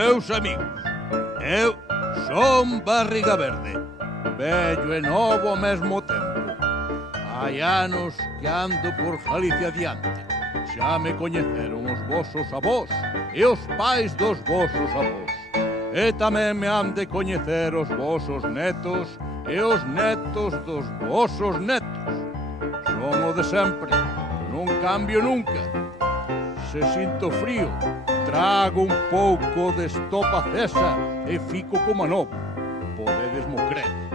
Meus amigos, eu son Barriga Verde, vello e novo ao mesmo tempo. Hai anos que ando por Galicia adiante. Xa me coñeceron os vosos avós e os pais dos vosos avós. E tamén me han de coñecer os vosos netos e os netos dos vosos netos. Son o de sempre, non cambio nunca. Se sinto frío, trago un pouco de estopa cesa e fico como novo. Podedes mo crer.